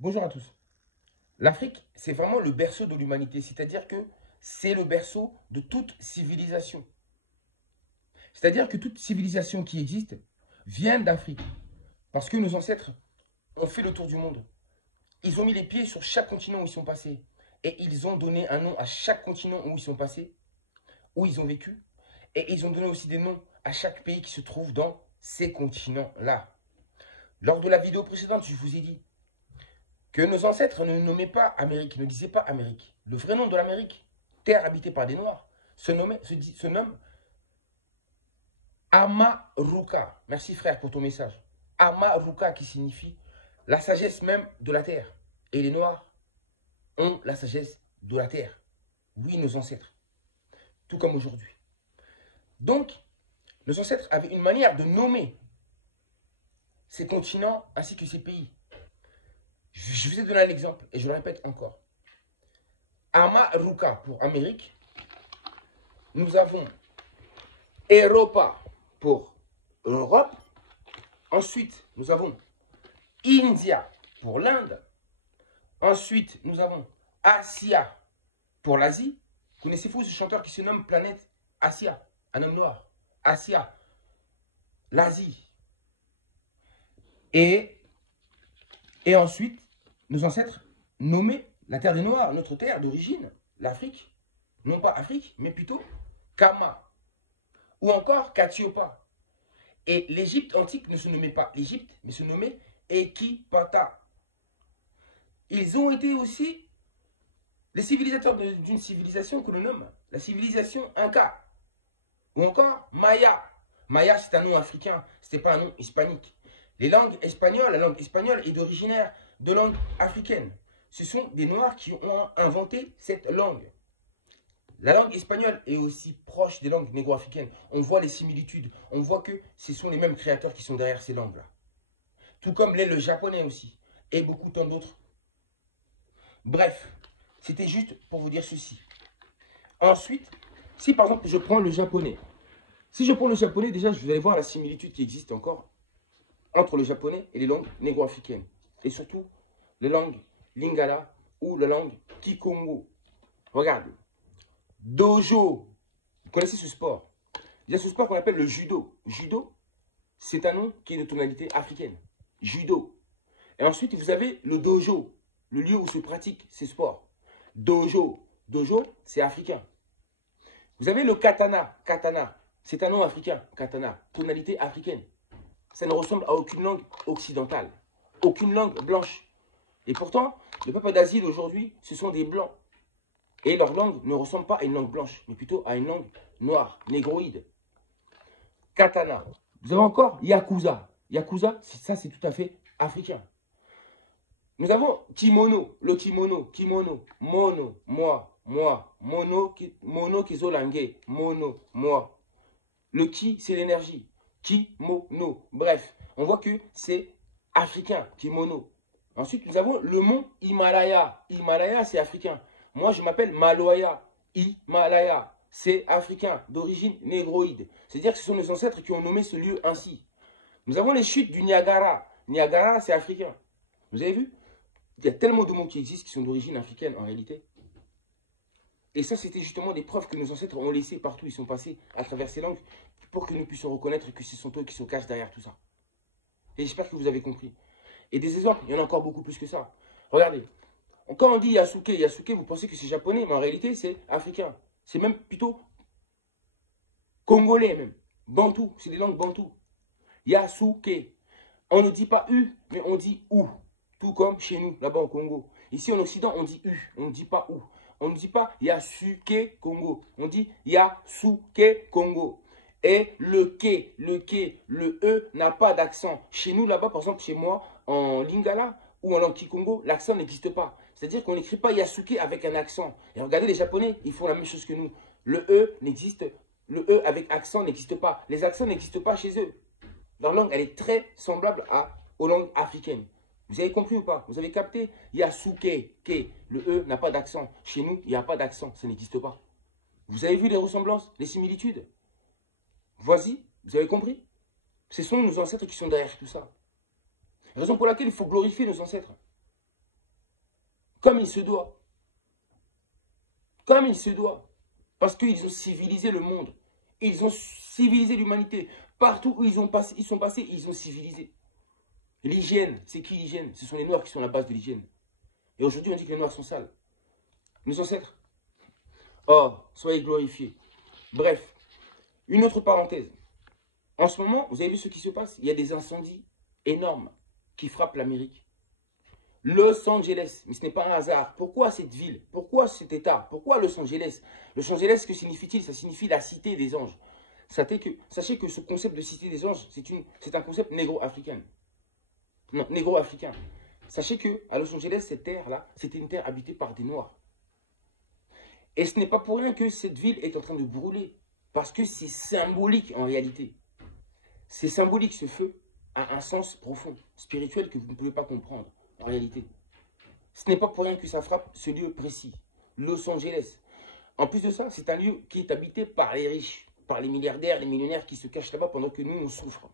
Bonjour à tous. L'Afrique, c'est vraiment le berceau de l'humanité, c'est-à-dire que c'est le berceau de toute civilisation. C'est-à-dire que toute civilisation qui existe vient d'Afrique, parce que nos ancêtres ont fait le tour du monde. Ils ont mis les pieds sur chaque continent où ils sont passés, et ils ont donné un nom à chaque continent où ils sont passés, où ils ont vécu, et ils ont donné aussi des noms à chaque pays qui se trouve dans ces continents-là. Lors de la vidéo précédente, je vous ai dit que nos ancêtres ne nommaient pas Amérique, ne disaient pas Amérique. Le vrai nom de l'Amérique, terre habitée par des Noirs, se nomme Amaruka. Merci frère pour ton message. Amaruka qui signifie la sagesse même de la terre. Et les Noirs ont la sagesse de la terre. Oui, nos ancêtres. Tout comme aujourd'hui. Donc, nos ancêtres avaient une manière de nommer ces continents ainsi que ces pays. Je vous ai donné un exemple et je le répète encore. Amaruka pour Amérique. Nous avons Europa pour Europe. Ensuite, nous avons India pour l'Inde. Ensuite, nous avons Asia pour l'Asie. Connaissez-vous ce chanteur qui se nomme Planète Asia, un homme noir? Asia, l'Asie. Et ensuite, nos ancêtres nommaient la terre des Noirs, notre terre d'origine, l'Afrique. Non pas Afrique, mais plutôt Kama. Ou encore Katiopa. Et l'Égypte antique ne se nommait pas l'Égypte, mais se nommait Ekipata. Ils ont été aussi les civilisateurs d'une civilisation que l'on nomme la civilisation Inca. Ou encore Maya. Maya, c'est un nom africain, ce n'était pas un nom hispanique. Les langues espagnoles, la langue espagnole est originaire de langues africaines. Ce sont des Noirs qui ont inventé cette langue. La langue espagnole est aussi proche des langues négro-africaines. On voit les similitudes. On voit que ce sont les mêmes créateurs qui sont derrière ces langues-là. Tout comme l'est le japonais aussi. Et beaucoup tant d'autres. Bref, c'était juste pour vous dire ceci. Ensuite, si par exemple je prends le japonais. Si je prends le japonais, déjà, vous allez voir la similitude qui existe encore entre le japonais et les langues négro-africaines. Et surtout, les langues lingala ou la langue kikongo. Regardez. Dojo. Vous connaissez ce sport? Il y a ce sport qu'on appelle le judo. Judo, c'est un nom qui est de tonalité africaine. Judo. Et ensuite, vous avez le dojo, le lieu où se pratiquent ces sports. Dojo. Dojo, c'est africain. Vous avez le katana. Katana, c'est un nom africain. Katana, tonalité africaine. Ça ne ressemble à aucune langue occidentale. Aucune langue blanche. Et pourtant, le peuple d'Asie d'aujourd'hui, ce sont des blancs. Et leur langue ne ressemble pas à une langue blanche, mais plutôt à une langue noire, négroïde. Katana. Vous avez encore Yakuza. Yakuza, ça c'est tout à fait africain. Nous avons kimono. Le kimono. Kimono. Mono. Moi. Moi. Mono kizolange. Mono. Moi. Le ki, c'est l'énergie. Kimono. Bref, on voit que c'est africain. Kimono. Ensuite, nous avons le mont Himalaya. Himalaya, c'est africain. Moi, je m'appelle Maloya. Himalaya, c'est africain, d'origine négroïde. C'est-à-dire que ce sont nos ancêtres qui ont nommé ce lieu ainsi. Nous avons les chutes du Niagara. Niagara, c'est africain. Vous avez vu? Il y a tellement de mots qui existent qui sont d'origine africaine en réalité. Et ça, c'était justement des preuves que nos ancêtres ont laissées partout. Ils sont passés à travers ces langues pour que nous puissions reconnaître que ce sont eux qui se cachent derrière tout ça. Et j'espère que vous avez compris. Et des exemples, il y en a encore beaucoup plus que ça. Regardez. Quand on dit Yasuke, Yasuke, vous pensez que c'est japonais, mais en réalité, c'est africain. C'est même plutôt congolais, même. Bantou, c'est des langues bantou. Yasuke. On ne dit pas U, mais on dit OU. Tout comme chez nous, là-bas au Congo. Ici, en Occident, on dit U, on ne dit pas OU. On ne dit pas Yasuke Congo. On dit Yasuke Congo. Et le E n'a pas d'accent. Chez nous, là-bas, par exemple, chez moi, en Lingala ou en langue Kikongo, l'accent n'existe pas. C'est-à-dire qu'on n'écrit pas Yasuke avec un accent. Et regardez, les Japonais, ils font la même chose que nous. Le E n'existe, le E avec accent n'existe pas. Les accents n'existent pas chez eux. Leur langue, elle est très semblable aux langues africaines. Vous avez compris ou pas? Vous avez capté? Yasuke, le E n'a pas d'accent. Chez nous, il n'y a pas d'accent, ça n'existe pas. Vous avez vu les ressemblances, les similitudes? Voici, vous avez compris? Ce sont nos ancêtres qui sont derrière tout ça. Raison pour laquelle il faut glorifier nos ancêtres. comme il se doit. Comme il se doit. Parce qu'ils ont civilisé le monde. Ils ont civilisé l'humanité. Partout où ils sont passés, ils ont civilisé. L'hygiène, c'est qui l'hygiène? Ce sont les Noirs qui sont la base de l'hygiène. Et aujourd'hui, on dit que les Noirs sont sales. Nos ancêtres. Oh, soyez glorifiés. Bref, une autre parenthèse. En ce moment, vous avez vu ce qui se passe? Il y a des incendies énormes qui frappent l'Amérique. Los Angeles, mais ce n'est pas un hasard. Pourquoi cette ville? Pourquoi cet État? Pourquoi Los Angeles? Los Angeles, que signifie-t-il? Ça signifie la cité des anges. Sachez que ce concept de cité des anges, c'est un concept négro-africain. Non, négro-africain. Sachez que à Los Angeles, cette terre-là, c'était une terre habitée par des Noirs. Et ce n'est pas pour rien que cette ville est en train de brûler. Parce que c'est symbolique en réalité. C'est symbolique, ce feu a un sens profond, spirituel que vous ne pouvez pas comprendre en réalité. Ce n'est pas pour rien que ça frappe ce lieu précis, Los Angeles. En plus de ça, c'est un lieu qui est habité par les riches, par les milliardaires, les millionnaires qui se cachent là-bas pendant que nous, on souffre.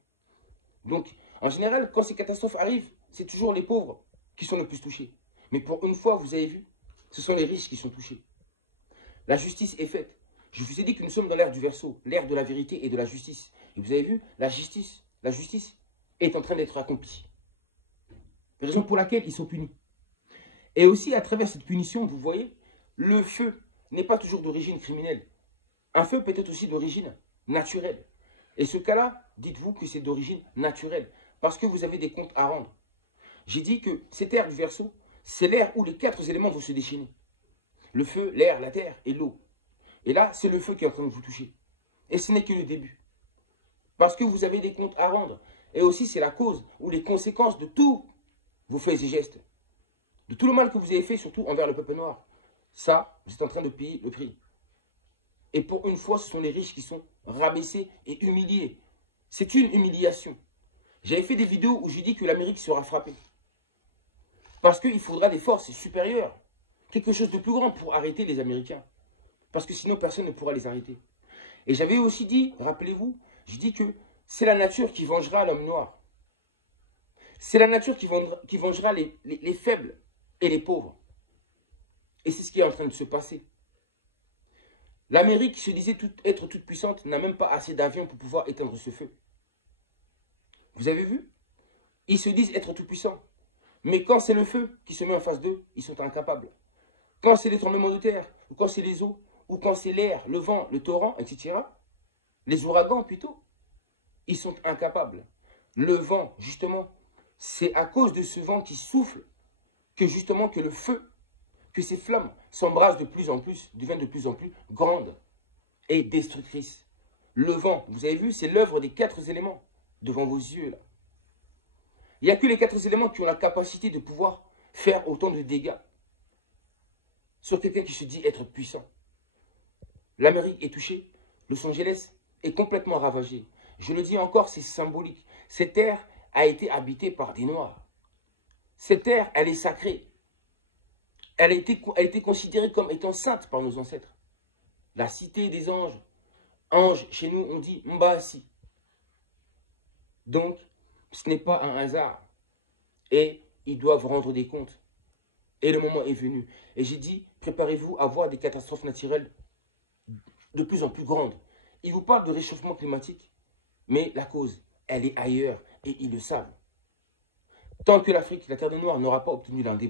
Donc, en général, quand ces catastrophes arrivent, c'est toujours les pauvres qui sont le plus touchés. Mais pour une fois, vous avez vu, ce sont les riches qui sont touchés. La justice est faite. Je vous ai dit que nous sommes dans l'ère du Verseau, l'ère de la vérité et de la justice. Et vous avez vu, la justice est en train d'être accomplie. Raison pour laquelle ils sont punis. Et aussi, à travers cette punition, vous voyez, le feu n'est pas toujours d'origine criminelle. Un feu peut être aussi d'origine naturelle. Et ce cas-là, dites-vous que c'est d'origine naturelle. Parce que vous avez des comptes à rendre. J'ai dit que cette ère du Verseau, c'est l'ère où les 4 éléments vont se déchaîner. Le feu, l'air, la terre et l'eau. Et là, c'est le feu qui est en train de vous toucher. Et ce n'est que le début. Parce que vous avez des comptes à rendre. Et aussi, c'est la cause ou les conséquences de tous vos faits et gestes. De tout le mal que vous avez fait, surtout envers le peuple noir. Ça, vous êtes en train de payer le prix. Et pour une fois, ce sont les riches qui sont rabaissés et humiliés. C'est une humiliation. J'avais fait des vidéos où j'ai dit que l'Amérique sera frappée. Parce qu'il faudra des forces supérieures. Quelque chose de plus grand pour arrêter les Américains. Parce que sinon, personne ne pourra les arrêter. Et j'avais aussi dit, rappelez-vous, j'ai dit que c'est la nature qui vengera l'homme noir. C'est la nature qui vengera les faibles et les pauvres. Et c'est ce qui est en train de se passer. L'Amérique, qui se disait être toute puissante, n'a même pas assez d'avions pour pouvoir éteindre ce feu. Vous avez vu? Ils se disent être tout puissants. Mais quand c'est le feu qui se met en face d'eux, ils sont incapables. Quand c'est les tremblements de terre, ou quand c'est les eaux, ou quand c'est l'air, le vent, le torrent, etc., les ouragans plutôt, ils sont incapables. Le vent, justement, c'est à cause de ce vent qui souffle que justement que le feu, que ces flammes s'embrasent de plus en plus, deviennent de plus en plus grandes et destructrices. Le vent, vous avez vu, c'est l'œuvre des 4 éléments devant vos yeux là. Il n'y a que les 4 éléments qui ont la capacité de pouvoir faire autant de dégâts sur quelqu'un qui se dit être puissant. L'Amérique est touchée, Los Angeles est complètement ravagée. Je le dis encore, c'est symbolique. Cette terre a été habitée par des Noirs. Cette terre, elle est sacrée. Elle a été considérée comme étant sainte par nos ancêtres. La cité des anges. Ange, chez nous, on dit Mbasi. Donc, ce n'est pas un hasard. Et ils doivent rendre des comptes. Et le moment est venu. Et j'ai dit, préparez-vous à voir des catastrophes naturelles de plus en plus grandes. Ils vous parlent de réchauffement climatique, mais la cause, elle est ailleurs. Et ils le savent. Tant que l'Afrique, la terre des Noirs, n'aura pas obtenu l'indépendance,